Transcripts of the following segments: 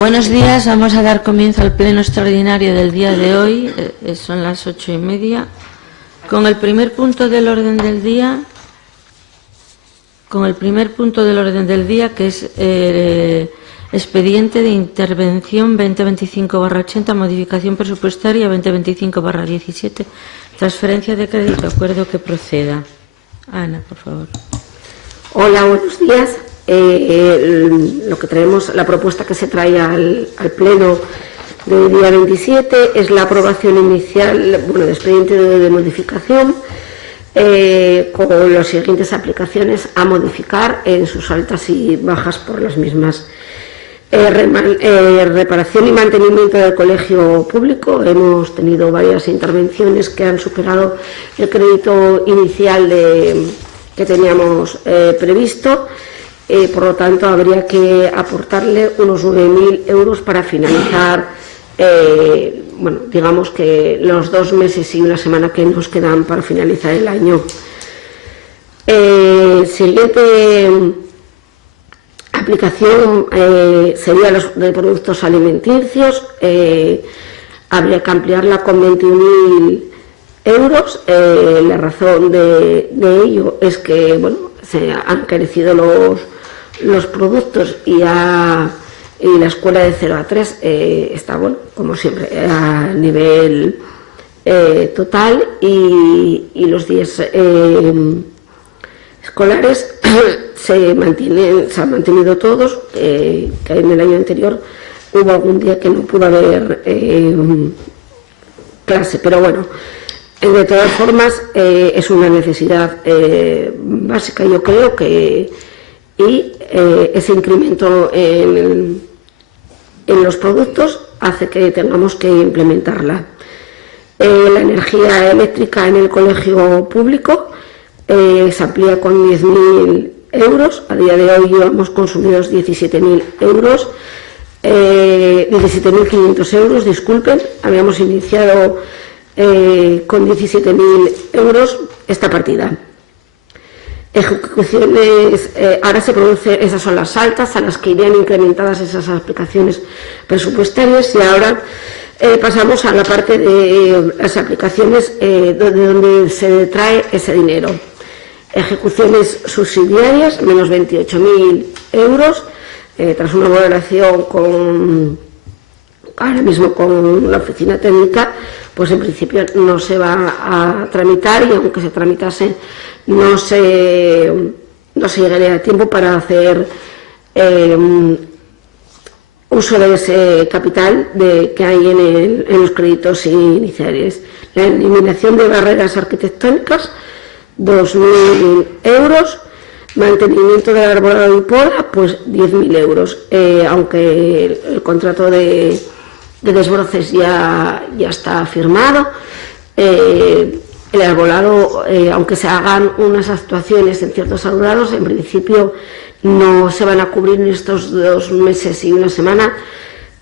Buenos días, vamos a dar comienzo al pleno extraordinario del día de hoy, son las 8:30, con el primer punto del orden del día, que es expediente de intervención 2025/80, modificación presupuestaria 2025/17, transferencia de crédito, acuerdo que proceda. Ana, por favor. Hola, buenos días. Lo que traemos, la propuesta que se trae al Pleno del día 27 es la aprobación inicial, de expediente de modificación con las siguientes aplicaciones a modificar en sus altas y bajas por las mismas. Reparación y mantenimiento del colegio público. Hemos tenido varias intervenciones que han superado el crédito inicial que teníamos previsto. Por lo tanto, habría que aportarle unos 9.000 euros para finalizar, digamos que los 2 meses y una semana que nos quedan para finalizar el año. Siguiente aplicación sería los de productos alimenticios. Habría que ampliarla con 21.000 euros. La razón de ello es que se han encarecido los productos y la escuela de 0 a 3 está, como siempre, a nivel total, y los días escolares se han mantenido todos, que en el año anterior hubo algún día que no pudo haber clase, pero de todas formas es una necesidad básica, yo creo que, y ese incremento en los productos hace que tengamos que implementarla. La energía eléctrica en el colegio público se amplía con 10.000 euros. A día de hoy llevamos consumidos 17.000 euros, 17.500 euros, disculpen. Habíamos iniciado con 17.000 euros esta partida. Ejecuciones, ahora se produce, esas son las altas a las que irían incrementadas esas aplicaciones presupuestarias, y ahora pasamos a la parte de las aplicaciones donde se detrae ese dinero. Ejecuciones subsidiarias, menos 28.000 euros, tras una valoración ahora mismo con la oficina técnica, pues en principio no se va a tramitar, y aunque se tramitase no se llegaría a tiempo para hacer uso de ese capital que hay en los créditos iniciales. La eliminación de barreras arquitectónicas, 2.000 euros. Mantenimiento del arbolado y poda, pues 10.000 euros, aunque el contrato de desbroces ya está firmado. El arbolado, aunque se hagan unas actuaciones en ciertos arbolados, en principio no se van a cubrir en estos 2 meses y una semana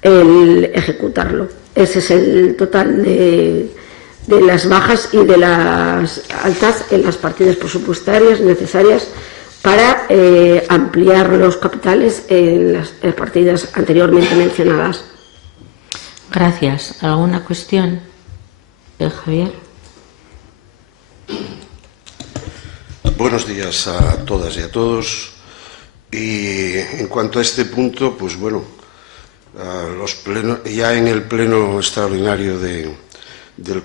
el ejecutarlo. Ese es el total de las bajas y de las altas en las partidas presupuestarias necesarias para ampliar los capitales en las partidas anteriormente mencionadas. Gracias. ¿Alguna cuestión? Javier. Buenos días a todas y a todos. Y en cuanto a este punto, pues ya en el pleno extraordinario del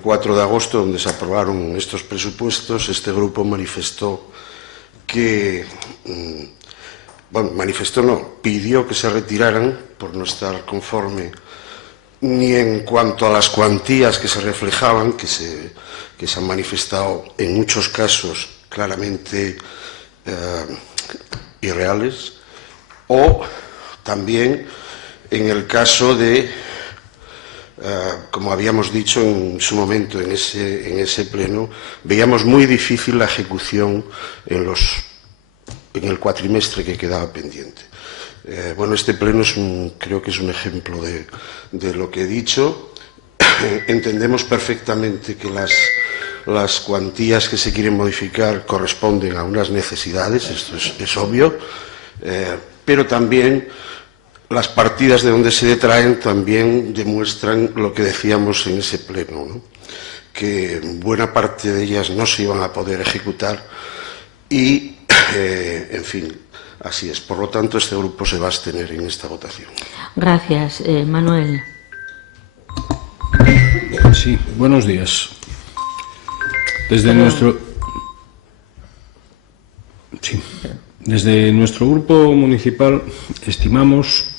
4 de agosto, donde se aprobaron estos presupuestos, este grupo manifestó pidió que se retiraran por no estar conforme ni en cuanto a las cuantías que se reflejaban, que se han manifestado en muchos casos claramente irreales, o también en el caso de, como habíamos dicho en su momento en ese pleno, veíamos muy difícil la ejecución en el cuatrimestre que quedaba pendiente. Este pleno creo que es un ejemplo de lo que he dicho. Entendemos perfectamente que las cuantías que se quieren modificar corresponden a unas necesidades, esto es obvio, pero también las partidas de donde se detraen también demuestran lo que decíamos en ese pleno, ¿no? Que buena parte de ellas no se iban a poder ejecutar y, en fin, así es. Por lo tanto, este grupo se va a abstener en esta votación. Gracias. Manuel. Sí, buenos días. Desde nuestro grupo municipal estimamos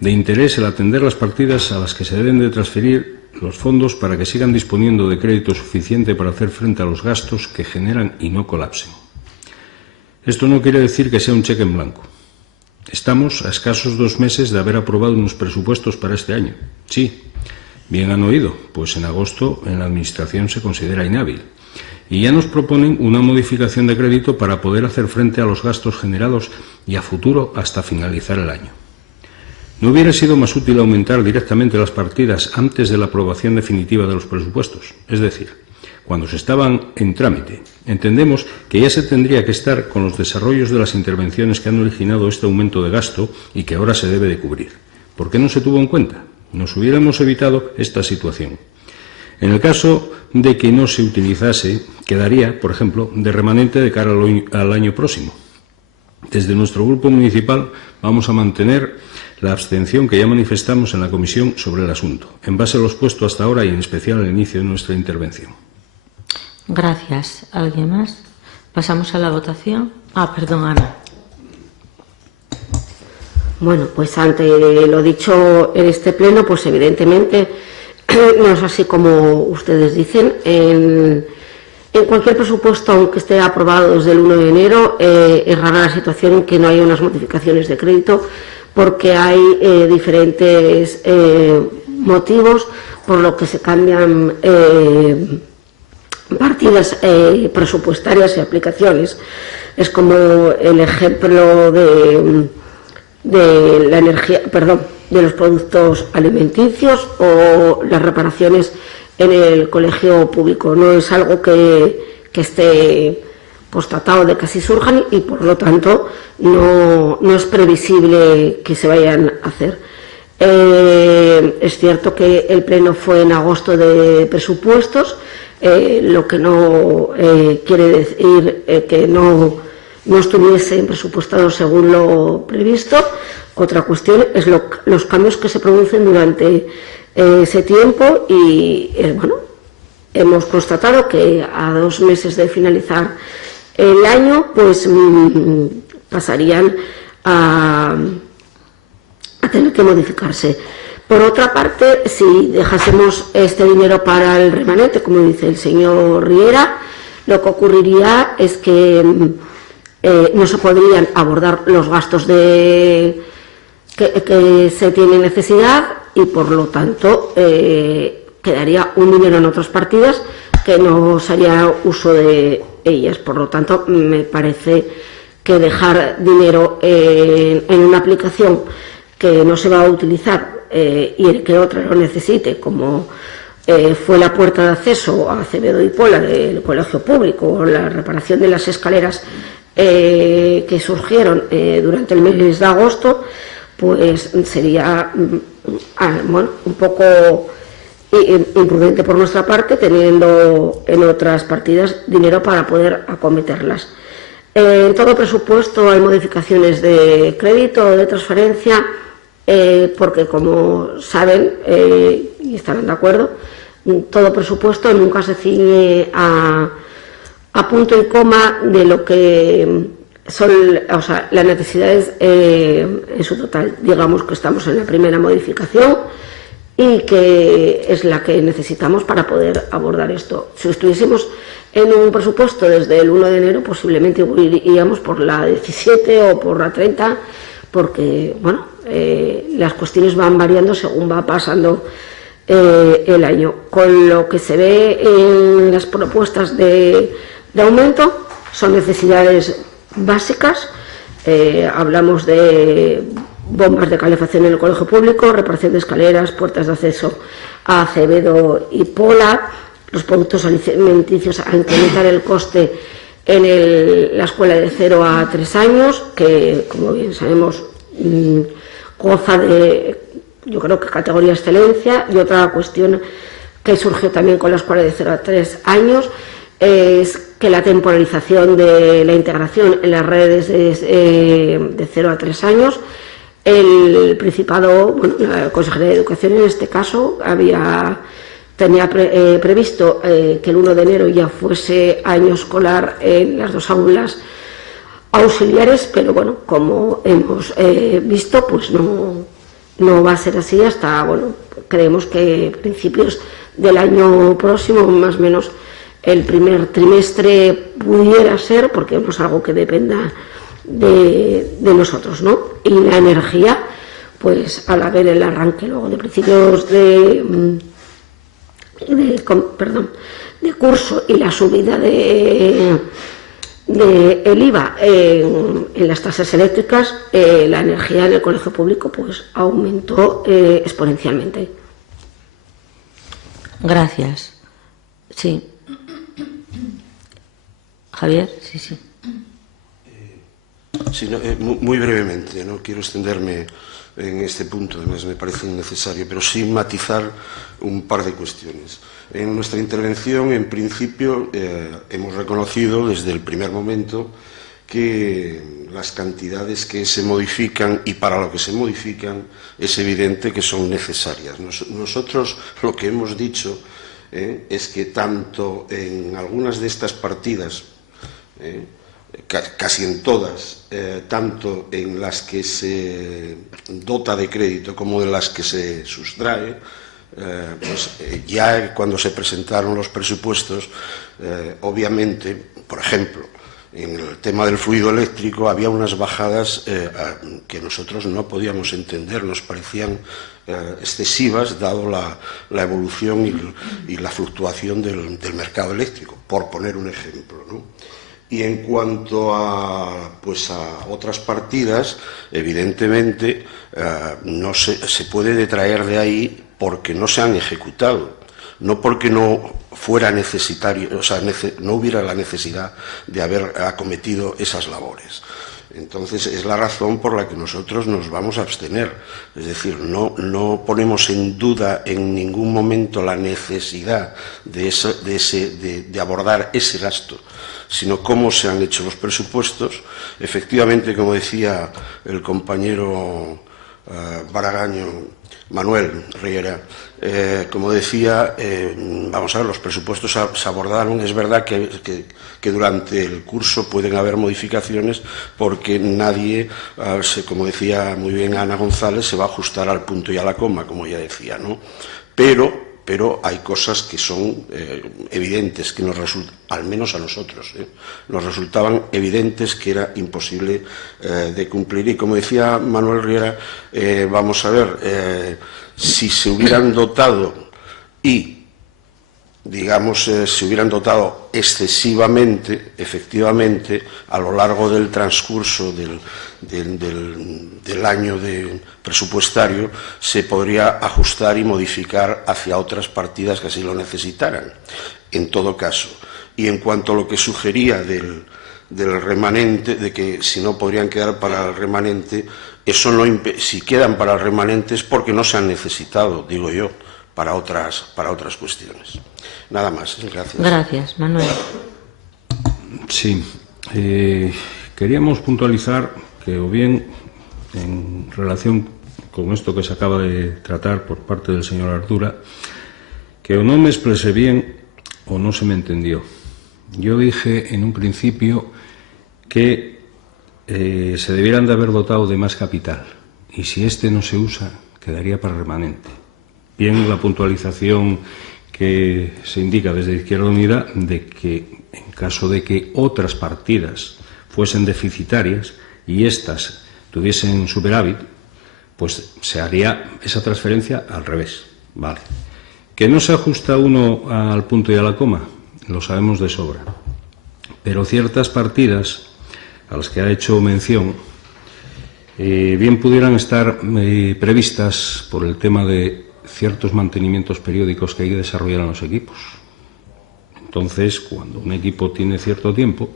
de interés el atender las partidas a las que se deben de transferir los fondos para que sigan disponiendo de crédito suficiente para hacer frente a los gastos que generan y no colapsen. Esto no quiere decir que sea un cheque en blanco. Estamos a escasos 2 meses de haber aprobado unos presupuestos para este año. Sí, bien han oído, pues en agosto en la Administración se considera inhábil. Y ya nos proponen una modificación de crédito para poder hacer frente a los gastos generados y a futuro hasta finalizar el año. ¿No hubiera sido más útil aumentar directamente las partidas antes de la aprobación definitiva de los presupuestos? Es decir, cuando se estaban en trámite. Entendemos que ya se tendría que estar con los desarrollos de las intervenciones que han originado este aumento de gasto y que ahora se debe de cubrir. ¿Por qué no se tuvo en cuenta? Nos hubiéramos evitado esta situación. En el caso de que no se utilizase, quedaría, por ejemplo, de remanente de cara al año próximo. Desde nuestro grupo municipal vamos a mantener la abstención que ya manifestamos en la comisión sobre el asunto, en base a lo expuesto hasta ahora y en especial al inicio de nuestra intervención. Gracias. ¿Alguien más? Pasamos a la votación. Perdón, Ana. Bueno, pues ante lo dicho en este pleno, pues evidentemente no es así como ustedes dicen. En cualquier presupuesto, aunque esté aprobado desde el 1 de enero, es rara la situación en que no haya unas modificaciones de crédito, porque hay diferentes motivos por lo que se cambian partidas presupuestarias y aplicaciones. Es como el ejemplo de la energía, de los productos alimenticios o las reparaciones en el colegio público. No es algo que esté pues tratado de que así surjan y por lo tanto no es previsible que se vayan a hacer. Es cierto que el pleno fue en agosto de presupuestos, lo que no quiere decir que no estuviesen presupuestados según lo previsto. Otra cuestión es los cambios que se producen durante ese tiempo y bueno, hemos constatado que a 2 meses de finalizar el año pues pasarían a tener que modificarse. Por otra parte, si dejásemos este dinero para el remanente, como dice el señor Riera, lo que ocurriría es que no se podrían abordar los gastos que se tiene necesidad y por lo tanto quedaría un dinero en otras partidas que no se haría uso de ellas. Por lo tanto, me parece que dejar dinero en una aplicación que no se va a utilizar y el que otra lo necesite, como fue la puerta de acceso a Acevedo y Pola del colegio público o la reparación de las escaleras que surgieron durante el mes de agosto, pues sería bueno, un poco imprudente por nuestra parte, teniendo en otras partidas dinero para poder acometerlas. En todo presupuesto hay modificaciones de crédito o de transferencia, porque como saben y estarán de acuerdo, todo presupuesto nunca se ciñe a punto y coma de lo que son, o sea, las necesidades en su total. Digamos que estamos en la primera modificación y que es la que necesitamos para poder abordar esto. Si estuviésemos en un presupuesto desde el 1 de enero, posiblemente iríamos por la 17 o por la 30, porque bueno, las cuestiones van variando según va pasando el año. Con lo que se ve en las propuestas de aumento, son necesidades básicas. Hablamos de bombas de calefacción en el colegio público, reparación de escaleras, puertas de acceso a Acevedo y Pola, los productos alimenticios, a incrementar el coste en la escuela de 0 a 3 años, que como bien sabemos goza de, yo creo que categoría excelencia. Y otra cuestión que surgió también con la escuela de 0 a 3 años es que la temporalización de la integración en las redes de 0 a 3 años, el Principado, bueno, la Consejería de Educación en este caso, tenía previsto que el 1 de enero ya fuese año escolar en las 2 aulas auxiliares, pero bueno, como hemos visto, pues no va a ser así hasta, bueno, creemos que principios del año próximo, más o menos el primer trimestre pudiera ser, porque no es algo que dependa de nosotros, ¿no? Y la energía, pues al haber el arranque luego de principios de curso y la subida de el IVA en las tasas eléctricas, la energía en el colegio público pues aumentó exponencialmente. Gracias. Sí. Javier, sí. Sí, no, muy brevemente, no quiero extenderme en este punto, además me parece innecesario, pero sí matizar un par de cuestiones. En nuestra intervención, en principio, hemos reconocido desde el primer momento que las cantidades que se modifican y para lo que se modifican es evidente que son necesarias. Nosotros lo que hemos dicho es que tanto en algunas de estas partidas, casi en todas, tanto en las que se dota de crédito como en las que se sustrae, ya cuando se presentaron los presupuestos, obviamente, por ejemplo, en el tema del fluido eléctrico había unas bajadas que nosotros no podíamos entender, nos parecían excesivas dado la evolución y la fluctuación del mercado eléctrico, por poner un ejemplo, ¿no? Y en cuanto a otras partidas, evidentemente no se puede detraer de ahí porque no se han ejecutado, no porque no fuera necesario, o sea, no hubiera la necesidad de haber acometido esas labores. Entonces, es la razón por la que nosotros nos vamos a abstener. Es decir, no ponemos en duda en ningún momento la necesidad de abordar ese gasto, sino cómo se han hecho los presupuestos. Efectivamente, como decía el compañero baragaño Manuel Riera, como decía, vamos a ver, los presupuestos se abordaron. Es verdad que durante el curso pueden haber modificaciones porque nadie, como decía muy bien Ana González, se va a ajustar al punto y a la coma, como ella decía, ¿no? Pero hay cosas que son evidentes, que nos resultan, al menos a nosotros, nos resultaban evidentes que era imposible de cumplir. Y como decía Manuel Riera, vamos a ver, si se hubieran dotado se hubieran dotado excesivamente, efectivamente, a lo largo del transcurso del año presupuestario, se podría ajustar y modificar hacia otras partidas que así lo necesitaran, en todo caso. Y en cuanto a lo que sugería del remanente, de que si no podrían quedar para el remanente, eso no, si quedan para el remanente es porque no se han necesitado, digo yo, para otras cuestiones. Nada más, gracias. Gracias, Manuel. Sí, queríamos puntualizar que, o bien en relación con esto que se acaba de tratar por parte del señor Ardura, que o no me expresé bien o no se me entendió. Yo dije en un principio que se debieran de haber dotado de más capital, y si este no se usa, quedaría para remanente. Bien, la puntualización que se indica desde Izquierda Unida de que en caso de que otras partidas fuesen deficitarias y éstas tuviesen superávit, pues se haría esa transferencia al revés. Vale. Que no se ajusta uno al punto y a la coma, lo sabemos de sobra. Pero ciertas partidas a las que ha hecho mención, bien pudieran estar previstas por el tema de ciertos mantenimientos periódicos que hay que desarrollar en los equipos. Entonces, cuando un equipo tiene cierto tiempo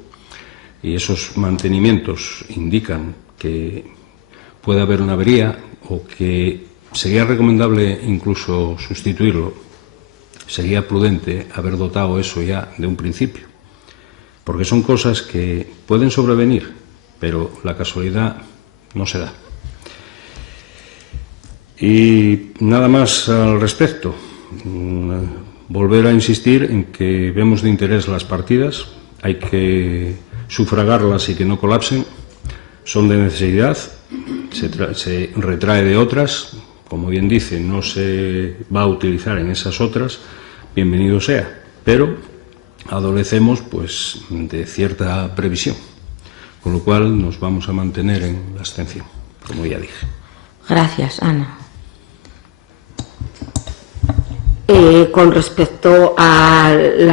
y esos mantenimientos indican que puede haber una avería o que sería recomendable incluso sustituirlo, sería prudente haber dotado eso ya de un principio, porque son cosas que pueden sobrevenir, pero la casualidad no se da. Y nada más al respecto. Volver a insistir en que vemos de interés las partidas, hay que sufragarlas y que no colapsen, son de necesidad, se retrae de otras, como bien dice, no se va a utilizar en esas otras, bienvenido sea, pero adolecemos pues de cierta previsión, con lo cual nos vamos a mantener en la abstención, como ya dije. Gracias, Ana. Con respecto al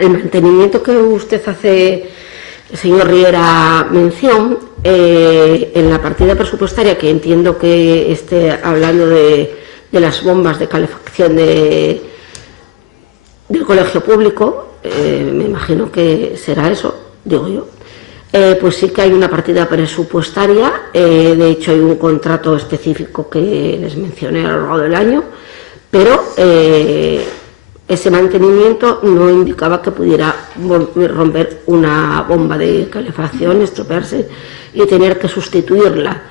mantenimiento que usted hace, señor Riera, mención, en la partida presupuestaria, que entiendo que esté hablando de las bombas de calefacción del colegio público, me imagino que será eso, digo yo, pues sí que hay una partida presupuestaria, de hecho hay un contrato específico que les mencioné a lo largo del año, pero ese mantenimiento no indicaba que pudiera romper una bomba de calefacción, estropearse y tener que sustituirla.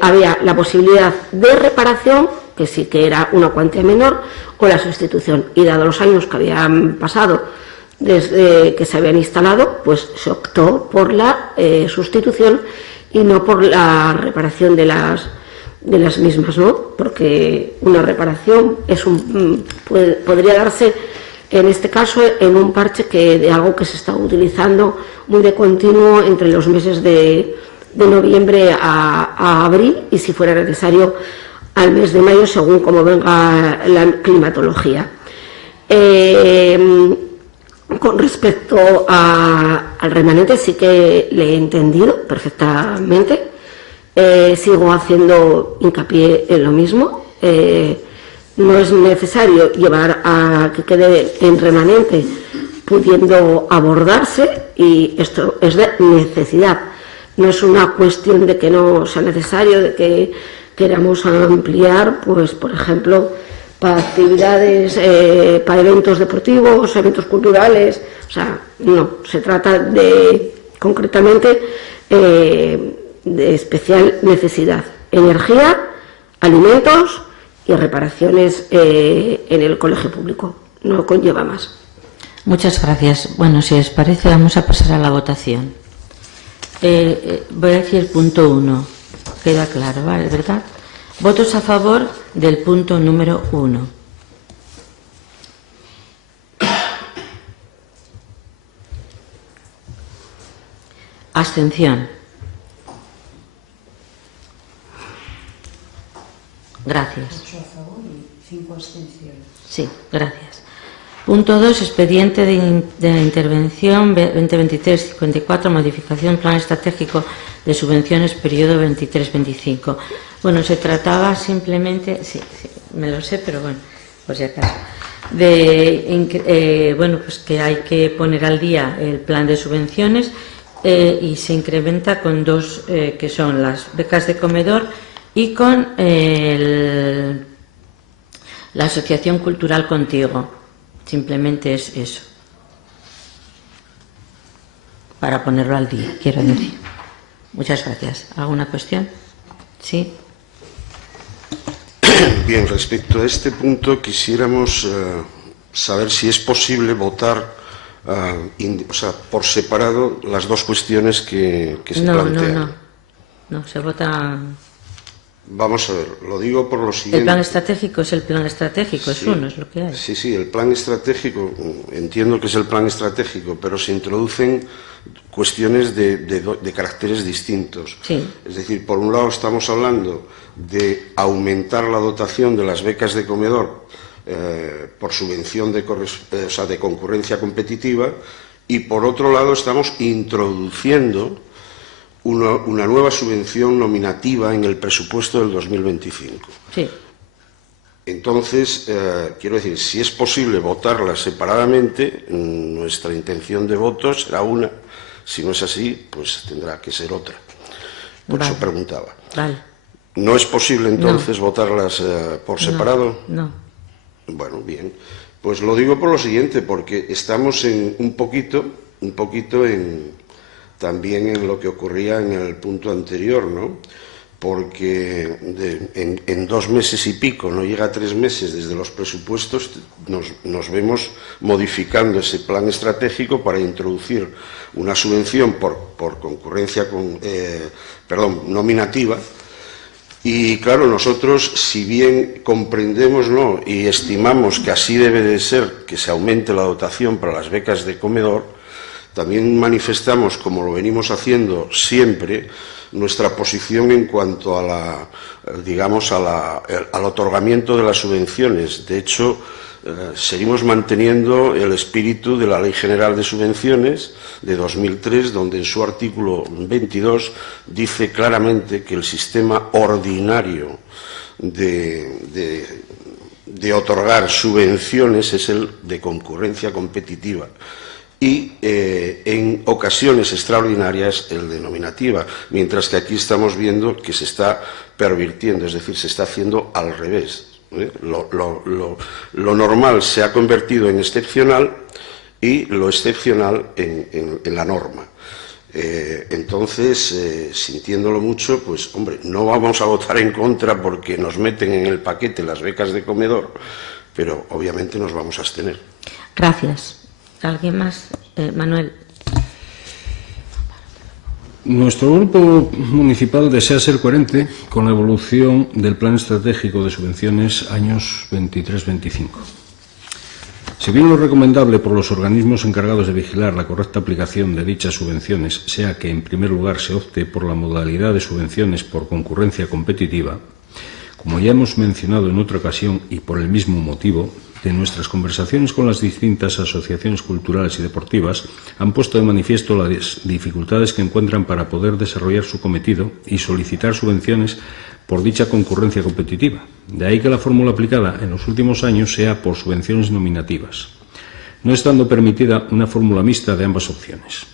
Había la posibilidad de reparación, que sí que era una cuantía menor, o la sustitución. Y dado los años que habían pasado desde que se habían instalado, pues se optó por la sustitución y no por la reparación de las mismas, ¿no? Porque una reparación podría darse en este caso en un parche de algo que se está utilizando muy de continuo entre los meses de noviembre a abril, y si fuera necesario al mes de mayo, según como venga la climatología. Con respecto al remanente, sí que le he entendido perfectamente. Sigo haciendo hincapié en lo mismo. No es necesario llevar a que quede en remanente, pudiendo abordarse, y esto es de necesidad. No es una cuestión de que no sea necesario, de que queramos ampliar, pues por ejemplo, para actividades, para eventos deportivos, eventos culturales. O sea, no, se trata concretamente de especial necesidad: energía, alimentos y reparaciones en el colegio público. No conlleva más. Muchas gracias. Bueno, si les parece, vamos a pasar a la votación. Voy a decir el punto 1. Queda claro, ¿vale? ¿Verdad? Votos a favor del punto número 1. Abstención. Gracias. 8 a favor y 5 abstenciones. Sí, gracias. Punto 2, expediente de intervención 2023-54, modificación plan estratégico de subvenciones periodo 23-25. Bueno, se trataba simplemente, sí, me lo sé, pero bueno, por si acaso, bueno, pues que hay que poner al día el plan de subvenciones y se incrementa con dos, que son las becas de comedor y con la Asociación Cultural Contigo. Simplemente es eso, para ponerlo al día, quiero decir. Muchas gracias. ¿Alguna cuestión? Sí. Bien, respecto a este punto quisiéramos saber si es posible votar por separado las dos cuestiones que se plantean. No, se vota. Vamos a ver, lo digo por lo siguiente. El plan estratégico es el plan estratégico, es uno, es lo que hay. Sí, el plan estratégico, entiendo que es el plan estratégico, pero se introducen cuestiones de caracteres distintos. Sí. Es decir, por un lado estamos hablando de aumentar la dotación de las becas de comedor por subvención de concurrencia competitiva, y por otro lado estamos introduciendo una nueva subvención nominativa en el presupuesto del 2025. Sí. Entonces, quiero decir, si es posible votarlas separadamente, nuestra intención de voto será una. Si no es así, pues tendrá que ser otra. Por eso preguntaba. Vale. ¿No es posible entonces votarlas por separado? No. Bueno, bien. Pues lo digo por lo siguiente, porque estamos en un poquito también en lo que ocurría en el punto anterior, ¿no? Porque en 2 meses y pico, no llega a 3 meses desde los presupuestos, nos vemos modificando ese plan estratégico para introducir una subvención por concurrencia nominativa. Y claro, nosotros, si bien comprendemos, ¿no?, y estimamos que así debe de ser, que se aumente la dotación para las becas de comedor, también manifestamos, como lo venimos haciendo siempre, nuestra posición en cuanto a al otorgamiento de las subvenciones. De hecho, seguimos manteniendo el espíritu de la Ley General de Subvenciones de 2003, donde en su artículo 22 dice claramente que el sistema ordinario de otorgar subvenciones es el de concurrencia competitiva y en ocasiones extraordinarias el de nominativa, mientras que aquí estamos viendo que se está pervirtiendo, es decir, se está haciendo al revés. Lo normal se ha convertido en excepcional y lo excepcional en la norma. Entonces, sintiéndolo mucho, pues, hombre, no vamos a votar en contra porque nos meten en el paquete las becas de comedor, pero obviamente nos vamos a abstener. Gracias. ¿Alguien más? Manuel. Nuestro grupo municipal desea ser coherente con la evolución del Plan Estratégico de Subvenciones años 23-25. Si bien lo recomendable por los organismos encargados de vigilar la correcta aplicación de dichas subvenciones sea que, en primer lugar, se opte por la modalidad de subvenciones por concurrencia competitiva, como ya hemos mencionado en otra ocasión y por el mismo motivo, de nuestras conversaciones con las distintas asociaciones culturales y deportivas han puesto de manifiesto las dificultades que encuentran para poder desarrollar su cometido y solicitar subvenciones por dicha concurrencia competitiva. De ahí que la fórmula aplicada en los últimos años sea por subvenciones nominativas, no estando permitida una fórmula mixta de ambas opciones.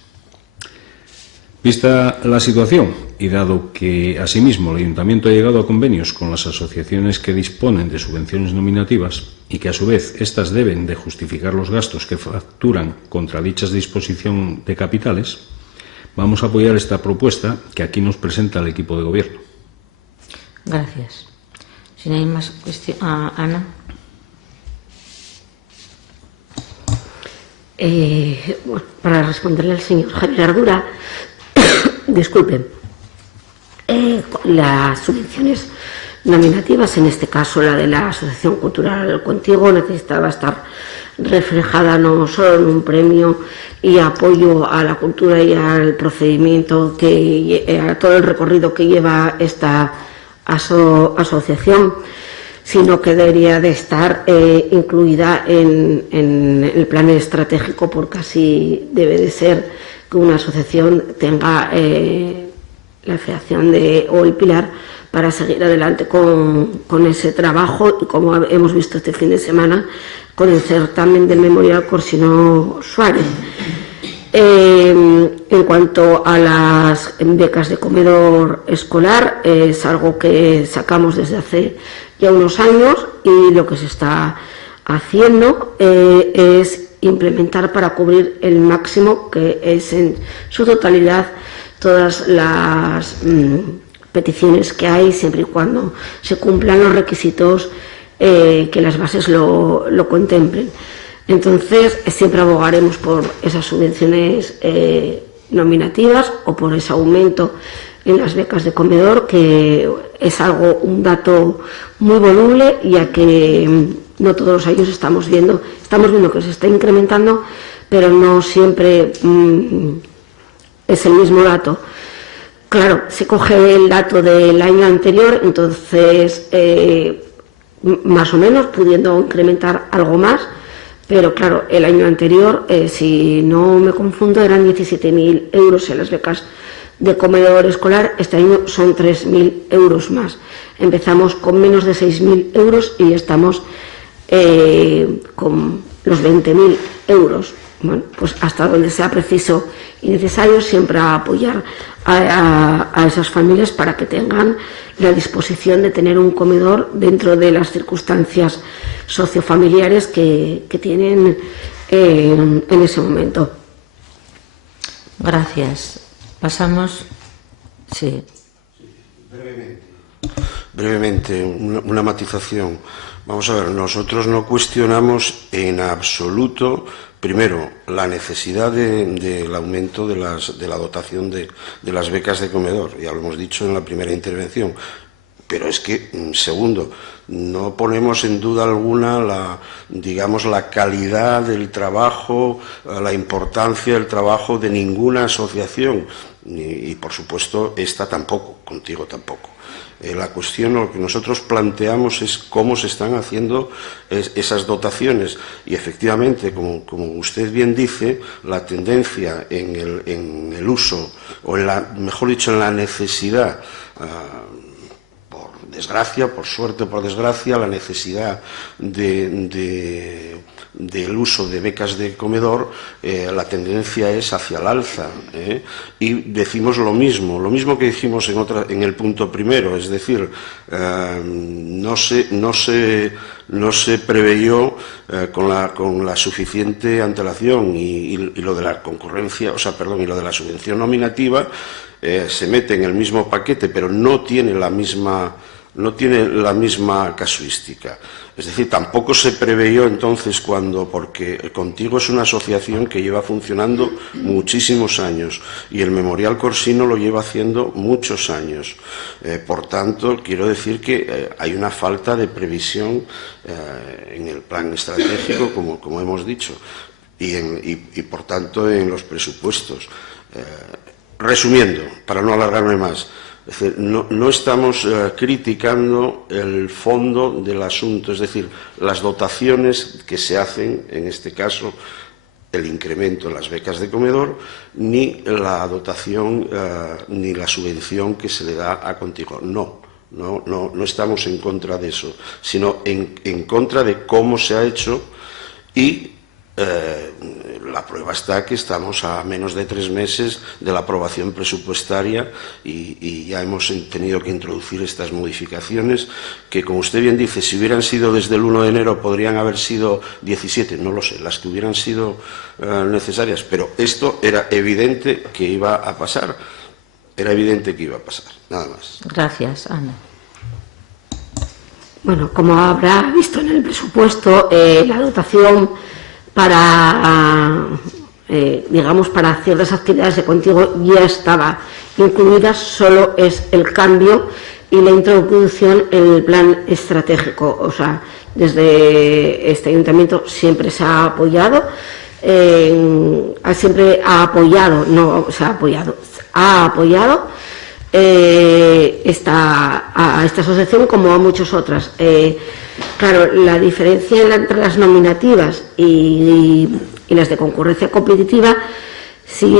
Vista la situación y dado que, asimismo, el Ayuntamiento ha llegado a convenios con las asociaciones que disponen de subvenciones nominativas y que, a su vez, éstas deben de justificar los gastos que facturan contra dichas disposición de capitales, vamos a apoyar esta propuesta que aquí nos presenta el equipo de gobierno. Gracias. Si no hay más cuestiones. Ana. Bueno, para responderle al señor Javier Ardura, disculpen, las subvenciones nominativas, en este caso la de la Asociación Cultural Contigo, necesitaba estar reflejada no solo en un premio y apoyo a la cultura y al procedimiento, a todo el recorrido que lleva esta asociación, sino que debería de estar incluida en el plan estratégico, porque así debe de ser que una asociación tenga la creación o el pilar para seguir adelante con ese trabajo, y como hemos visto este fin de semana con el certamen del Memorial Corsino Suárez. En cuanto a las becas de comedor escolar, es algo que sacamos desde hace ya unos años, y lo que se está haciendo es implementar para cubrir el máximo, que es en su totalidad todas las peticiones que hay, siempre y cuando se cumplan los requisitos que las bases lo contemplen. Entonces, siempre abogaremos por esas subvenciones nominativas o por ese aumento en las becas de comedor, que es un dato muy voluble, ya que no todos los años estamos viendo que se está incrementando, pero no siempre es el mismo dato. Claro, se coge el dato del año anterior, entonces más o menos pudiendo incrementar algo más, pero claro, el año anterior, si no me confundo, eran 17.000 euros en las becas de comedor escolar. Este año son 3.000 euros más. Empezamos con menos de 6.000 euros y estamos con los 20.000 euros. bueno, pues hasta donde sea preciso y necesario, siempre a apoyar a esas familias para que tengan la disposición de tener un comedor dentro de las circunstancias sociofamiliares que tienen en ese momento. Gracias. Pasamos. Sí. Brevemente, una matización. Vamos a ver, nosotros no cuestionamos en absoluto, primero, la necesidad del aumento de la dotación de las becas de comedor, ya lo hemos dicho en la primera intervención, pero es que, segundo, no ponemos en duda alguna la calidad del trabajo, la importancia del trabajo de ninguna asociación, y por supuesto esta tampoco, contigo tampoco. La cuestión, lo que nosotros planteamos es cómo se están haciendo esas dotaciones y efectivamente, como usted bien dice, la tendencia en el uso, o mejor dicho, en la necesidad, por desgracia, por suerte o por desgracia, la necesidad del uso de becas de comedor, la tendencia es hacia el alza, y decimos lo mismo que dijimos en el punto primero, es decir, no se preveyó con la suficiente antelación y lo de la concurrencia, y lo de la subvención nominativa se mete en el mismo paquete, pero no tiene la misma casuística. Es decir, tampoco se preveyó entonces porque Contigo es una asociación que lleva funcionando muchísimos años y el Memorial Corsino lo lleva haciendo muchos años. Por tanto, quiero decir que hay una falta de previsión en el plan estratégico, como hemos dicho, y por tanto en los presupuestos. Resumiendo, para no alargarme más, es decir, no estamos criticando el fondo del asunto, es decir, las dotaciones que se hacen, en este caso, el incremento en las becas de comedor, ni la dotación, ni la subvención que se le da a Contigo. No estamos en contra de eso, sino en contra de cómo se ha hecho y la prueba está que estamos a menos de 3 meses de la aprobación presupuestaria y ya hemos tenido que introducir estas modificaciones que, como usted bien dice, si hubieran sido desde el 1 de enero podrían haber sido 17, no lo sé, las que hubieran sido necesarias, pero esto era evidente que iba a pasar, nada más. Gracias, Ana. Bueno, como habrá visto en el presupuesto, la dotación para ciertas actividades de Contigo ya estaba incluida, solo es el cambio y la introducción en el plan estratégico. O sea, desde este ayuntamiento siempre se ha apoyado, ha apoyado a esta asociación como a muchas otras. Claro, la diferencia entre las nominativas y las de concurrencia competitiva sí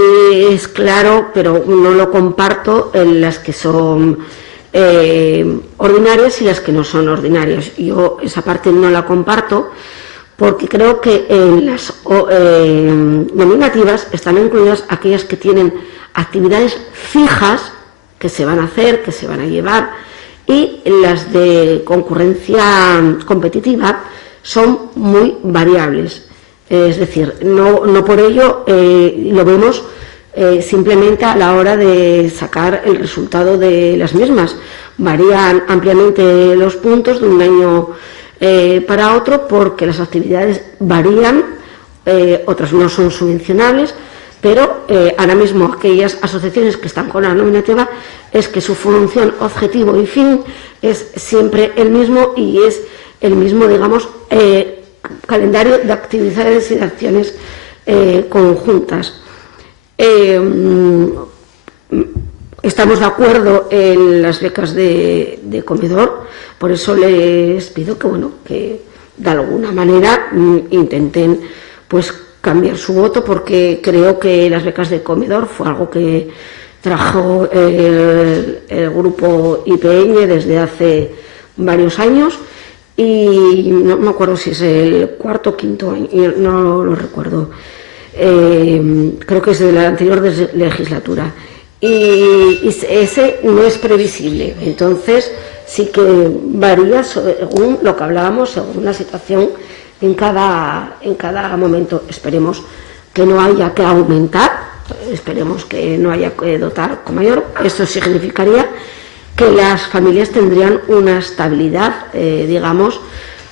es claro, pero no lo comparto en las que son ordinarias y las que no son ordinarias. Yo esa parte no la comparto porque creo que en las nominativas están incluidas aquellas que tienen actividades fijas que se van a hacer, que se van a llevar, y las de concurrencia competitiva son muy variables. Es decir, no por ello lo vemos simplemente a la hora de sacar el resultado de las mismas. Varían ampliamente los puntos de un año para otro porque las actividades varían, otras no son subvencionables, pero ahora mismo aquellas asociaciones que están con la nominativa es que su función, objetivo y fin es siempre el mismo y es el mismo, digamos, calendario de actividades y de acciones conjuntas. Estamos de acuerdo en las becas de comedor, por eso les pido que de alguna manera intenten cambiar su voto, porque creo que las becas de comedor fue algo que trajo el grupo IPN desde hace varios años y no me acuerdo si es el 4º o 5º año, no lo recuerdo. creo que es de la anterior legislatura, y ese no es previsible. Entonces sí que varía según lo que hablábamos, según la situación en cada momento. Esperemos que no haya que aumentar, esperemos que no haya que dotar con mayor. Esto significaría que las familias tendrían una estabilidad, digamos,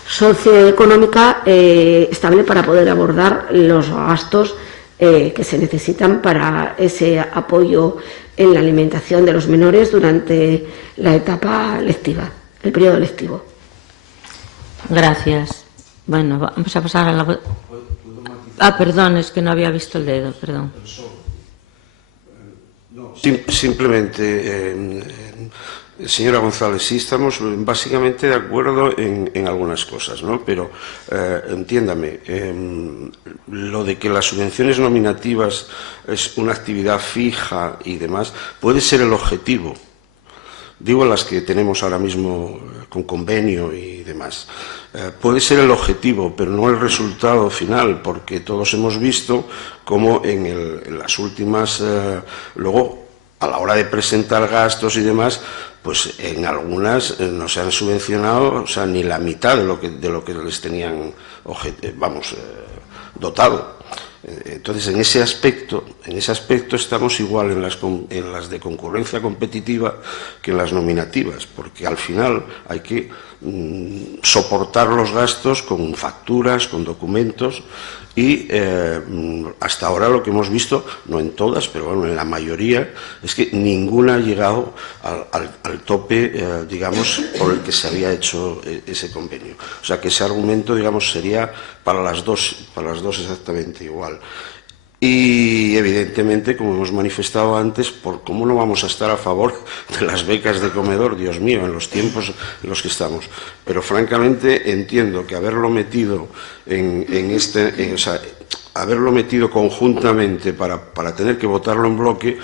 socioeconómica estable para poder abordar los gastos que se necesitan para ese apoyo en la alimentación de los menores durante la etapa lectiva, el periodo lectivo. Gracias. Bueno, vamos a pasar a la... Ah, perdón, es que no había visto el dedo, perdón. Simplemente, señora González, sí estamos básicamente de acuerdo en algunas cosas, ¿no? Pero entiéndame, lo de que las subvenciones nominativas es una actividad fija y demás, puede ser el objetivo. Digo las que tenemos ahora mismo con convenio y demás. Puede ser el objetivo, pero no el resultado final, porque todos hemos visto cómo en las últimas, luego a la hora de presentar gastos y demás, pues en algunas no se han subvencionado, o sea, ni la mitad de lo que les tenían dotado. Entonces, en ese aspecto estamos igual en las de concurrencia competitiva que en las nominativas, porque al final hay que soportar los gastos con facturas, con documentos, y hasta ahora lo que hemos visto, no en todas, pero bueno, en la mayoría, es que ninguna ha llegado al tope, digamos, por el que se había hecho ese convenio. O sea que ese argumento, digamos, sería para las dos exactamente igual. Y evidentemente, como hemos manifestado antes, ¿cómo no vamos a estar a favor de las becas de comedor? Dios mío, en los tiempos en los que estamos. Pero francamente entiendo que haberlo metido haberlo metido conjuntamente para tener que votarlo en bloque,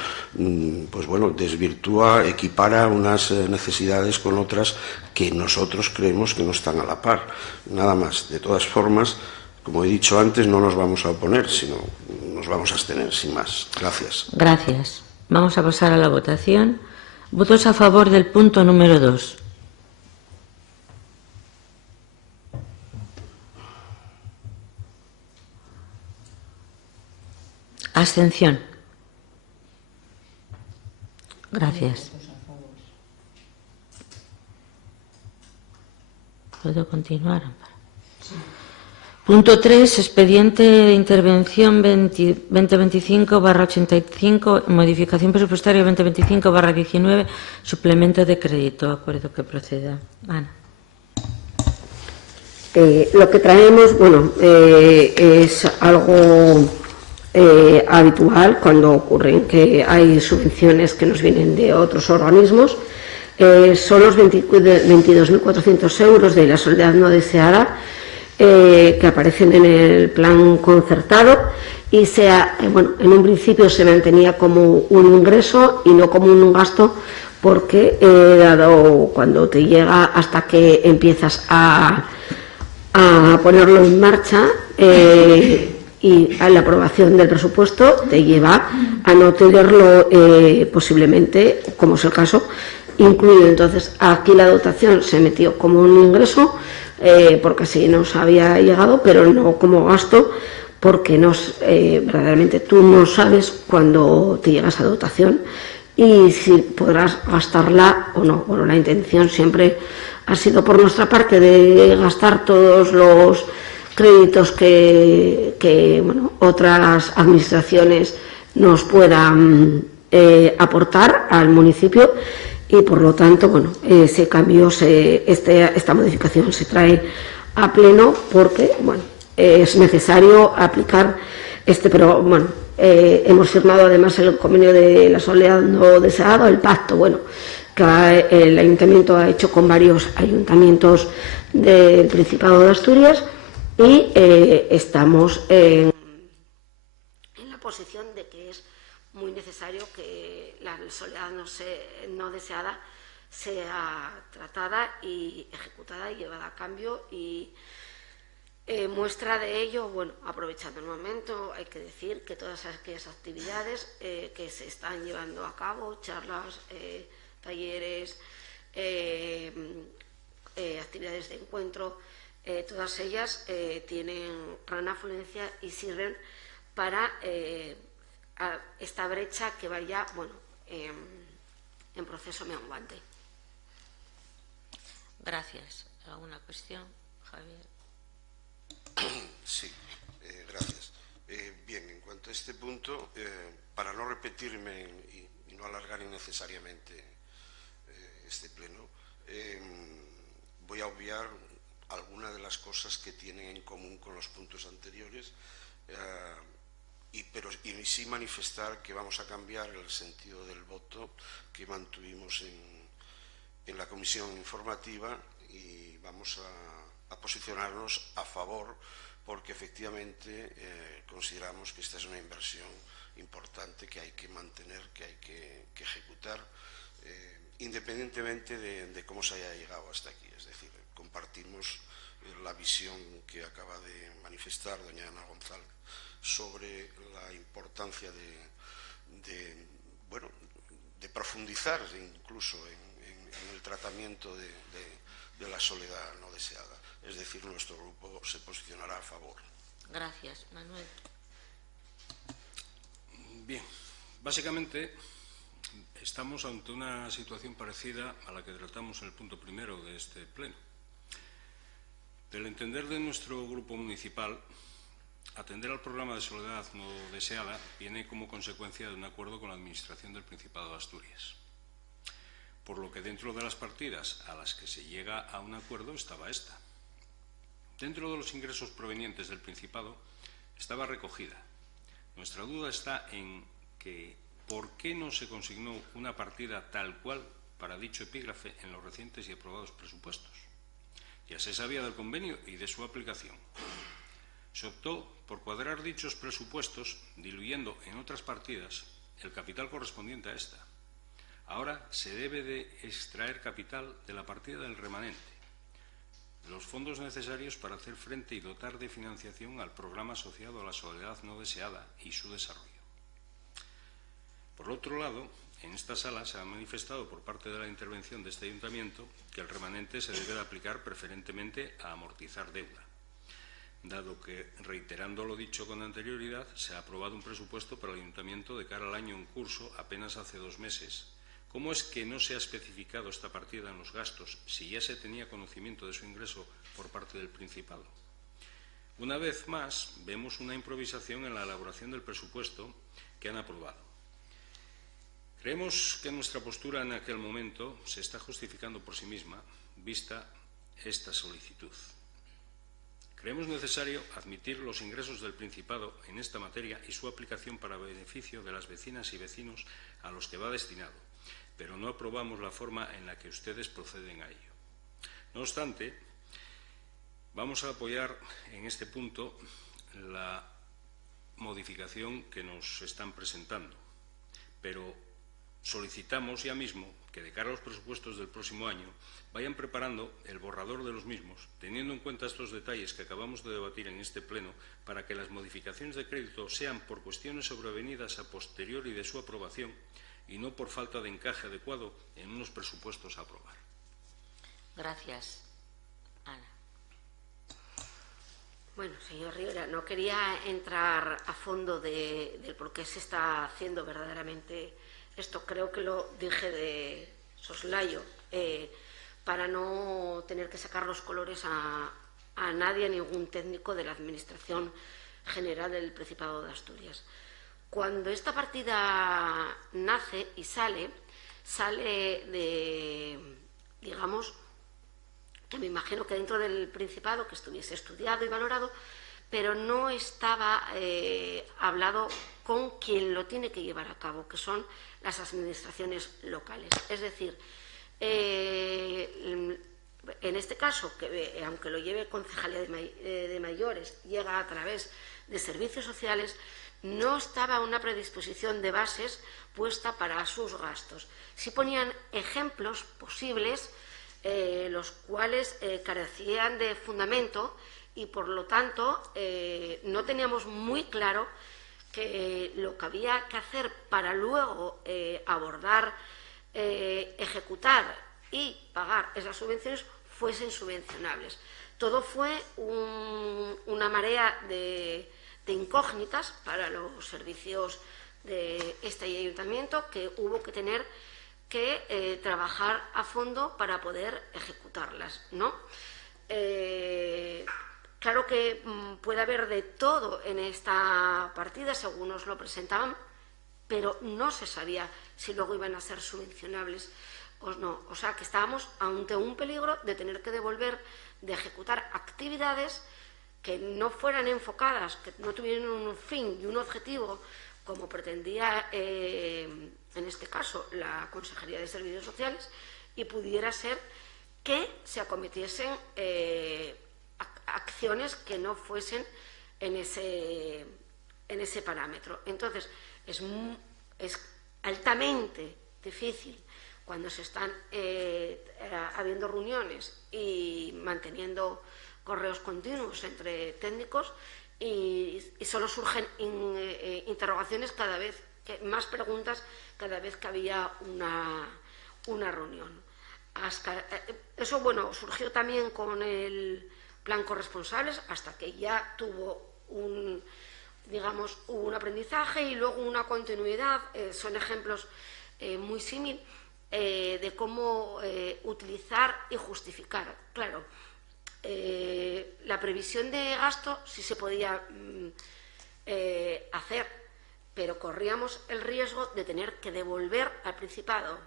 pues bueno, desvirtúa, equipara unas necesidades con otras que nosotros creemos que no están a la par. Nada más. De todas formas, como he dicho antes, no nos vamos a oponer, sino nos vamos a abstener, sin más. Gracias. Gracias. Vamos a pasar a la votación. Votos a favor del punto número 2. Abstención. Gracias. ¿Puedo continuar? Punto 3, expediente de intervención 2025/85, modificación presupuestaria 2025/19, suplemento de crédito. Acuerdo que proceda. Ana. Lo que traemos, bueno, es algo habitual cuando ocurren que hay subvenciones que nos vienen de otros organismos. Son los 22.400 euros de la soledad no deseada, que aparecen en el plan concertado, y bueno, en un principio se mantenía como un ingreso y no como un gasto, porque dado cuando te llega hasta que empiezas a ponerlo en marcha, y a la aprobación del presupuesto te lleva a no tenerlo posiblemente, como es el caso, incluido. Entonces aquí la dotación se metió como un ingreso, porque sí nos había llegado, pero no como gasto, porque verdaderamente tú no sabes cuándo te llega esa dotación y si podrás gastarla o no. Bueno, la intención siempre ha sido por nuestra parte de gastar todos los créditos que bueno, otras administraciones nos puedan aportar al municipio, y por lo tanto, bueno, ese cambio, esta modificación se trae a pleno porque, bueno, es necesario aplicar pero bueno, hemos firmado además el convenio de la soledad no deseada, el pacto, bueno, que el ayuntamiento ha hecho con varios ayuntamientos del Principado de Asturias, y estamos en la posición de que es muy necesario que la soledad no deseada sea tratada y ejecutada y llevada a cambio, y Muestra de ello, bueno, aprovechando el momento, hay que decir que todas aquellas actividades que se están llevando a cabo, charlas, talleres, actividades de encuentro, todas ellas tienen gran afluencia y sirven para esta brecha que vaya, bueno, en proceso menguante. Gracias. ¿Alguna cuestión, Javier? Sí, gracias. Bien, en cuanto a este punto, para no repetirme y no alargar innecesariamente este pleno, voy a obviar algunas de las cosas que tienen en común con los puntos anteriores, y sí manifestar que vamos a cambiar el sentido del voto que mantuvimos en la comisión informativa, y vamos a posicionarnos a favor, porque efectivamente consideramos que esta es una inversión importante que hay que mantener, que hay que ejecutar, independientemente de cómo se haya llegado hasta aquí. Es decir, compartimos la visión que acaba de manifestar doña Ana González sobre la importancia de profundizar incluso en el tratamiento de la soledad no deseada. Es decir, nuestro grupo se posicionará a favor. Gracias. Manuel. Bien, básicamente estamos ante una situación parecida a la que tratamos en el punto primero de este pleno. Del entender de nuestro grupo municipal, atender al programa de soledad no deseada viene como consecuencia de un acuerdo con la Administración del Principado de Asturias. Por lo que dentro de las partidas a las que se llega a un acuerdo estaba esta. Dentro de los ingresos provenientes del Principado estaba recogida. Nuestra duda está en que ¿por qué no se consignó una partida tal cual para dicho epígrafe en los recientes y aprobados presupuestos? Ya se sabía del convenio y de su aplicación. Se optó por cuadrar dichos presupuestos diluyendo en otras partidas el capital correspondiente a esta. Ahora se debe de extraer capital de la partida del remanente, los fondos necesarios para hacer frente y dotar de financiación al programa asociado a la soledad no deseada y su desarrollo. Por otro lado, en esta sala se ha manifestado por parte de la intervención de este ayuntamiento que el remanente se debe de aplicar preferentemente a amortizar deuda, dado que, reiterando lo dicho con anterioridad, se ha aprobado un presupuesto para el ayuntamiento de cara al año en curso apenas hace 2 meses. ¿Cómo es que no se ha especificado esta partida en los gastos si ya se tenía conocimiento de su ingreso por parte del Principado? Una vez más, vemos una improvisación en la elaboración del presupuesto que han aprobado. Creemos que nuestra postura en aquel momento se está justificando por sí misma, vista esta solicitud. Creemos necesario admitir los ingresos del Principado en esta materia y su aplicación para beneficio de las vecinas y vecinos a los que va destinado, pero no aprobamos la forma en la que ustedes proceden a ello. No obstante, vamos a apoyar en este punto la modificación que nos están presentando, pero solicitamos ya mismo que de cara a los presupuestos del próximo año vayan preparando el borrador de los mismos, teniendo en cuenta estos detalles que acabamos de debatir en este pleno, para que las modificaciones de crédito sean por cuestiones sobrevenidas a posteriori de su aprobación y no por falta de encaje adecuado en unos presupuestos a aprobar. Gracias. Ana. Bueno, señor Rivera, no quería entrar a fondo del por qué se está haciendo verdaderamente esto. Creo que lo dije de soslayo, para no tener que sacar los colores a nadie, a ningún técnico de la Administración General del Principado de Asturias. Cuando esta partida nace y sale de, digamos, que me imagino que dentro del Principado que estuviese estudiado y valorado, pero no estaba hablado con quien lo tiene que llevar a cabo, que son las administraciones locales. Es decir, en este caso, que aunque lo lleve Concejalía de Mayores, llega a través de servicios sociales, no estaba una predisposición de bases puesta para sus gastos. Sí ponían ejemplos posibles, los cuales carecían de fundamento y por lo tanto no teníamos muy claro que lo que había que hacer para luego abordar, ejecutar y pagar esas subvenciones fuesen subvencionables. Todo fue una marea de incógnitas para los servicios de este ayuntamiento que hubo que tener que trabajar a fondo para poder ejecutarlas, ¿no? Claro que puede haber de todo en esta partida, según nos lo presentaban, pero no se sabía si luego iban a ser subvencionables o no. O sea, que estábamos ante un peligro de tener que devolver, de ejecutar actividades que no fueran enfocadas, que no tuvieran un fin y un objetivo, como pretendía, en este caso, la Consejería de Servicios Sociales, y pudiera ser que se acometiesen acciones que no fuesen en ese parámetro. Entonces, es altamente difícil cuando se están habiendo reuniones y manteniendo correos continuos entre técnicos y solo surgen interrogaciones cada vez, más preguntas cada vez que había una reunión. Eso, bueno, surgió también con el plan corresponsables, hasta que ya tuvo un aprendizaje y luego una continuidad. Son ejemplos muy similares de cómo utilizar y justificar. Claro, la previsión de gasto sí se podía hacer, pero corríamos el riesgo de tener que devolver al Principado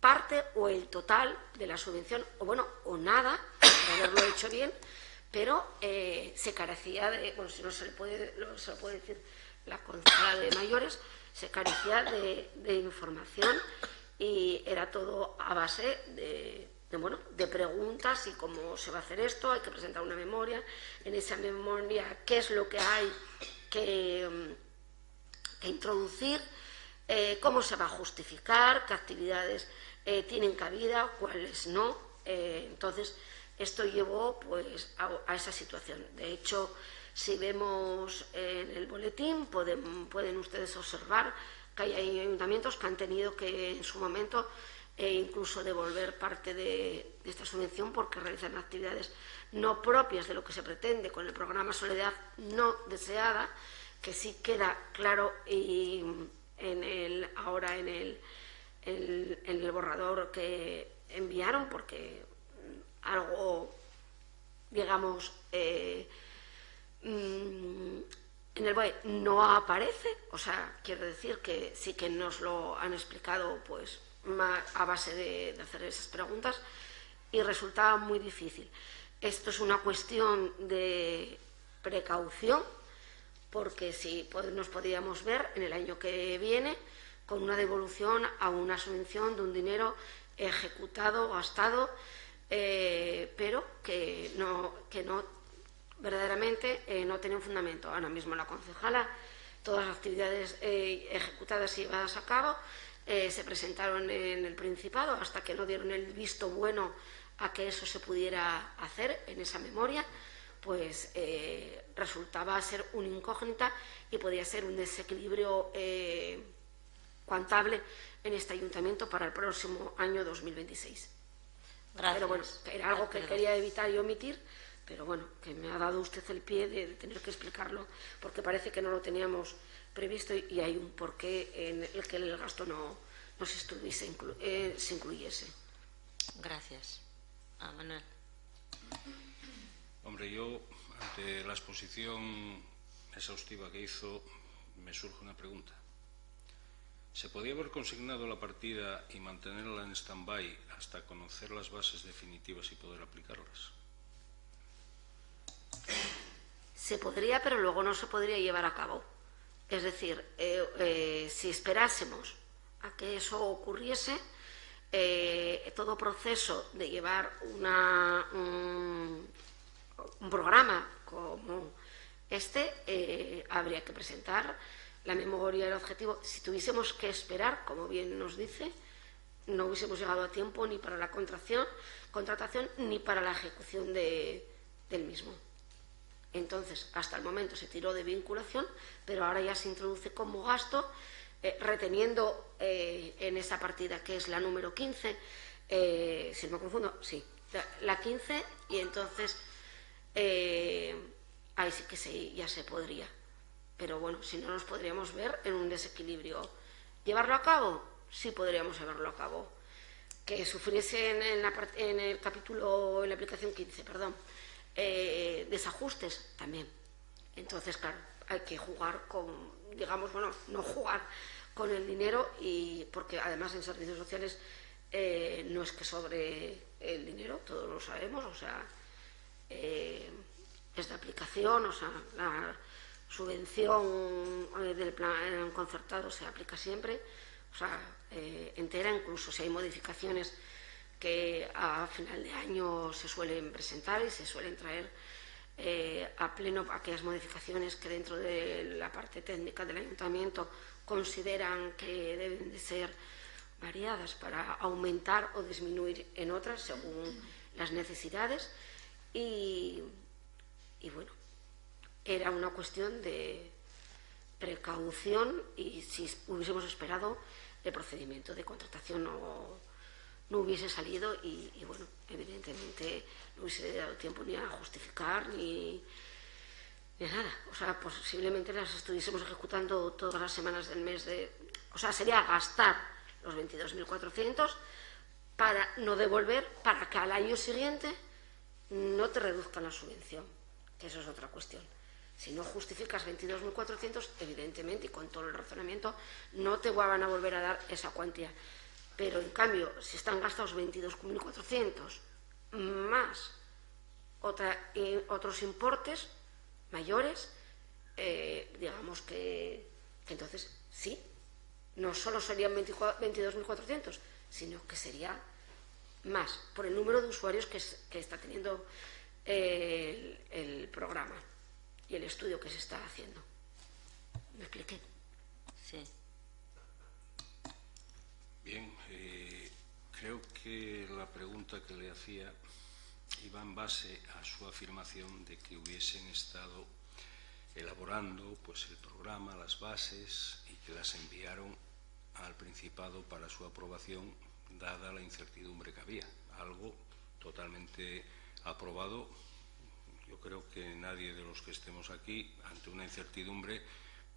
parte o el total de la subvención, o nada, por haberlo hecho bien, pero se carecía de, bueno, si no se le puede decir la concejala de mayores, se carecía de información, y era todo a base de preguntas: y cómo se va a hacer esto, hay que presentar una memoria, en esa memoria qué es lo que hay que introducir, cómo se va a justificar, qué actividades tienen cabida, cuáles no. Entonces, esto llevó pues a esa situación. De hecho, si vemos en el boletín, pueden ustedes observar que hay ayuntamientos que han tenido que en su momento incluso devolver parte de esta subvención porque realizan actividades no propias de lo que se pretende con el programa Soledad no deseada, que sí queda claro y ahora en el borrador que enviaron, porque algo, digamos, en el BOE no aparece. O sea, quiero decir que sí que nos lo han explicado pues a base de hacer esas preguntas, y resultaba muy difícil. Esto es una cuestión de precaución, porque si nos podíamos ver en el año que viene con una devolución a una subvención de un dinero ejecutado, gastado, pero que no verdaderamente no tenía un fundamento. Ahora mismo la concejala, todas las actividades ejecutadas y llevadas a cabo se presentaron en el Principado hasta que no dieron el visto bueno a que eso se pudiera hacer en esa memoria, pues resultaba ser una incógnita y podía ser un desequilibrio contable en este ayuntamiento para el próximo año 2026. Gracias. Pero bueno, era algo que quería evitar y omitir, pero bueno, que me ha dado usted el pie de tener que explicarlo, porque parece que no lo teníamos previsto y hay un porqué en el que el gasto no se incluyese. Gracias. Manuel. Hombre, yo, ante la exposición exhaustiva que hizo, me surge una pregunta. ¿Se podía haber consignado la partida y mantenerla en stand-by hasta conocer las bases definitivas y poder aplicarlas? Se podría, pero luego no se podría llevar a cabo. Es decir, si esperásemos a que eso ocurriese, todo proceso de llevar un programa como este, habría que presentar la memoria, el objetivo. Si tuviésemos que esperar, como bien nos dice, no hubiésemos llegado a tiempo ni para la contratación ni para la ejecución del mismo. Entonces, hasta el momento se tiró de vinculación, pero ahora ya se introduce como gasto, reteniendo en esa partida que es la número 15, si no me confundo, sí, la 15, y entonces ahí sí que ya se podría. Pero bueno, si no nos podríamos ver en un desequilibrio. ¿Llevarlo a cabo? Sí podríamos llevarlo a cabo. Que sufriesen en el capítulo, en la aplicación 15, perdón, desajustes también. Entonces, claro, hay que jugar con, digamos, bueno, no jugar con el dinero, y porque además en servicios sociales no es que sobre el dinero, todos lo sabemos, o sea, es de aplicación, o sea, la subvención del plan concertado se aplica siempre, o sea, entera, incluso si hay modificaciones que a final de año se suelen presentar y se suelen traer a pleno aquellas modificaciones que dentro de la parte técnica del ayuntamiento consideran que deben de ser variadas para aumentar o disminuir en otras según las necesidades, y bueno, era una cuestión de precaución, y si hubiésemos esperado el procedimiento de contratación no hubiese salido, y bueno, evidentemente no hubiese dado tiempo ni a justificar ni nada. O sea, posiblemente las estuviésemos ejecutando todas las semanas del mes o sea, sería gastar los 22.400 para no devolver, para que al año siguiente no te reduzcan la subvención, que eso es otra cuestión. Si no justificas 22.400, evidentemente, y con todo el razonamiento, no te van a volver a dar esa cuantía. Pero, en cambio, si están gastados 22.400 más otros importes mayores, digamos que entonces sí, no solo serían 22.400, sino que sería más, por el número de usuarios que está teniendo el programa y el estudio que se está haciendo. ¿Me expliqué? Sí. Bien, creo que la pregunta que le hacía iba en base a su afirmación de que hubiesen estado elaborando pues el programa, las bases, y que las enviaron al Principado para su aprobación, dada la incertidumbre que había. Algo totalmente aprobado. Yo creo que nadie de los que estemos aquí, ante una incertidumbre,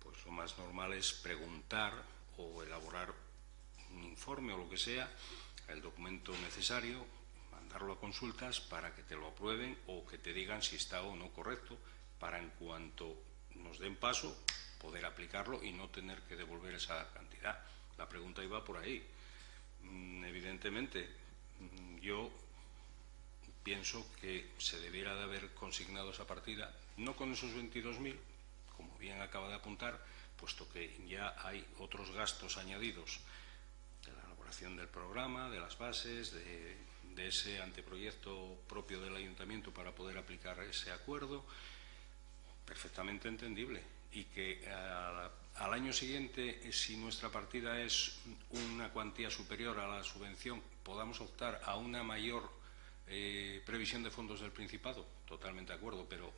pues lo más normal es preguntar o elaborar un informe o lo que sea, el documento necesario, mandarlo a consultas para que te lo aprueben o que te digan si está o no correcto, para en cuanto nos den paso poder aplicarlo y no tener que devolver esa cantidad. La pregunta iba por ahí. Evidentemente, yo pienso que se debiera de haber consignado esa partida, no con esos 22.000, como bien acaba de apuntar, puesto que ya hay otros gastos añadidos de la elaboración del programa, de las bases, de ese anteproyecto propio del ayuntamiento para poder aplicar ese acuerdo, perfectamente entendible, y que al año siguiente, si nuestra partida es una cuantía superior a la subvención, podamos optar a una mayor previsión de fondos del Principado, totalmente de acuerdo, pero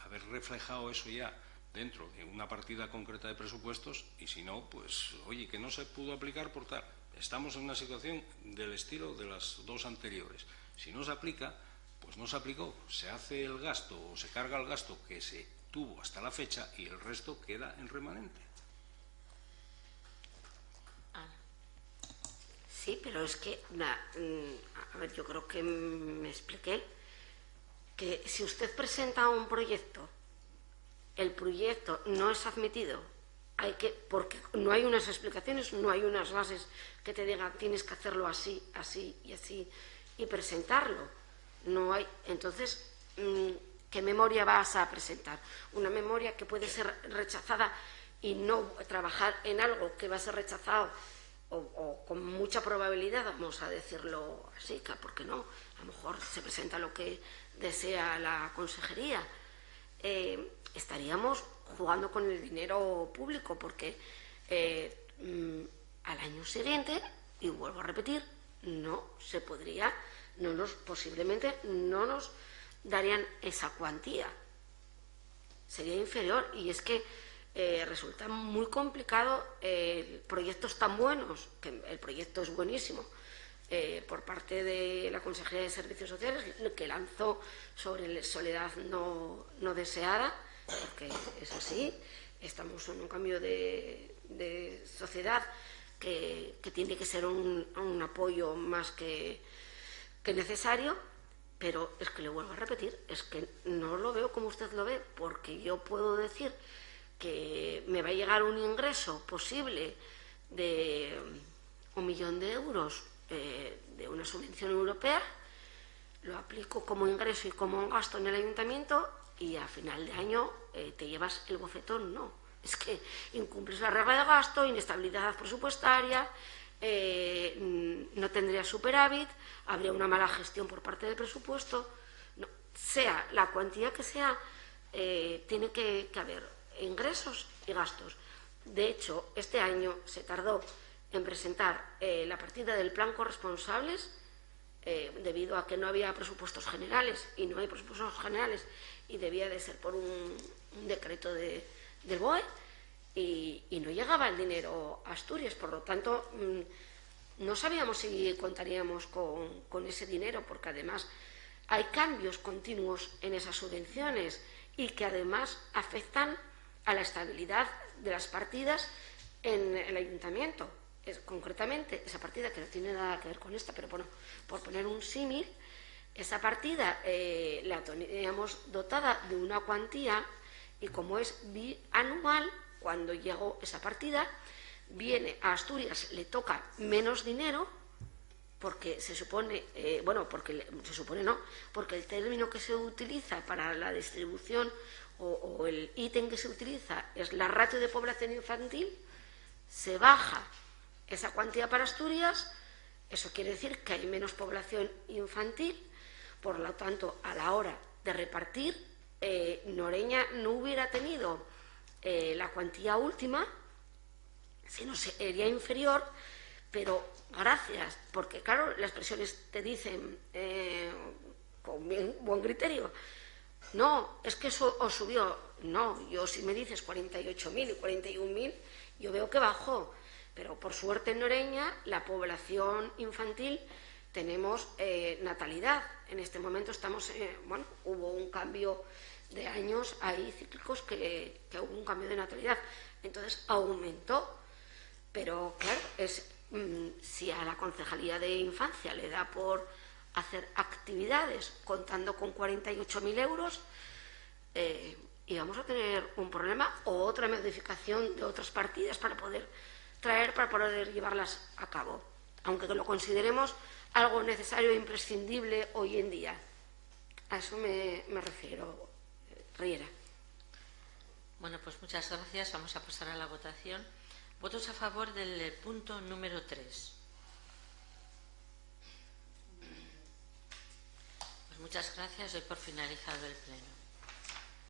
haber reflejado eso ya dentro de una partida concreta de presupuestos, y si no, pues oye, que no se pudo aplicar por tal. Estamos en una situación del estilo de las dos anteriores. Si no se aplica, pues no se aplicó, se hace el gasto o se carga el gasto que se tuvo hasta la fecha y el resto queda en remanente. Sí, pero es que, a ver, yo creo que me expliqué que si usted presenta un proyecto, el proyecto no es admitido, porque no hay unas explicaciones, no hay unas bases que te digan tienes que hacerlo así, así y así y presentarlo. No hay. Entonces, ¿qué memoria vas a presentar? Una memoria que puede ser rechazada y no trabajar en algo que va a ser rechazado o con mucha probabilidad, vamos a decirlo así, porque no, a lo mejor se presenta lo que desea la consejería. Estaríamos jugando con el dinero público, porque al año siguiente, y vuelvo a repetir, no se podría, posiblemente no nos darían esa cuantía, sería inferior, y es que resulta muy complicado proyectos tan buenos, que el proyecto es buenísimo, por parte de la Consejería de Servicios Sociales, que lanzó sobre soledad no deseada, porque es así, estamos en un cambio de sociedad que tiene que ser un apoyo más que necesario, pero es que le vuelvo a repetir, es que no lo veo como usted lo ve, porque yo puedo decir que me va a llegar un ingreso posible de 1 millón de euros de una subvención europea, lo aplico como ingreso y como gasto en el ayuntamiento y a final de año te llevas el bofetón. No, es que incumples la regla de gasto, inestabilidad presupuestaria, no tendrías superávit, habría una mala gestión por parte del presupuesto. No, sea la cuantía que sea, tiene que haber ingresos y gastos. De hecho, este año se tardó en presentar la partida del plan corresponsables debido a que no había presupuestos generales, y no hay presupuestos generales, y debía de ser por un decreto del BOE, y no llegaba el dinero a Asturias. Por lo tanto, no sabíamos si contaríamos con ese dinero, porque además hay cambios continuos en esas subvenciones y que además afectan a la estabilidad de las partidas en el ayuntamiento. Concretamente, esa partida, que no tiene nada que ver con esta, pero bueno, por poner un símil, esa partida la teníamos dotada de una cuantía, y como es bianual, cuando llegó esa partida, viene a Asturias, le toca menos dinero, porque se supone, porque el término que se utiliza para la distribución o el ítem que se utiliza es la ratio de población infantil, se baja esa cuantía para Asturias, eso quiere decir que hay menos población infantil, por lo tanto, a la hora de repartir, Noreña no hubiera tenido la cuantía última, sino sería inferior, pero gracias, porque claro, las presiones te dicen con buen criterio, no, es que eso os subió. No, yo si me dices 48.000 y 41.000, yo veo que bajó. Pero por suerte en Noreña, la población infantil, tenemos natalidad. En este momento estamos, hubo un cambio de años ahí cíclicos que hubo un cambio de natalidad. Entonces aumentó. Pero claro, si a la Concejalía de Infancia le da por hacer actividades contando con 48.000 euros, y vamos a tener un problema o otra modificación de otras partidas para poder llevarlas a cabo, aunque lo consideremos algo necesario e imprescindible hoy en día. A eso me refiero, Riera. Bueno, pues muchas gracias. Vamos a pasar a la votación. Votos a favor del punto número 3. Pues muchas gracias. Doy por finalizado el pleno.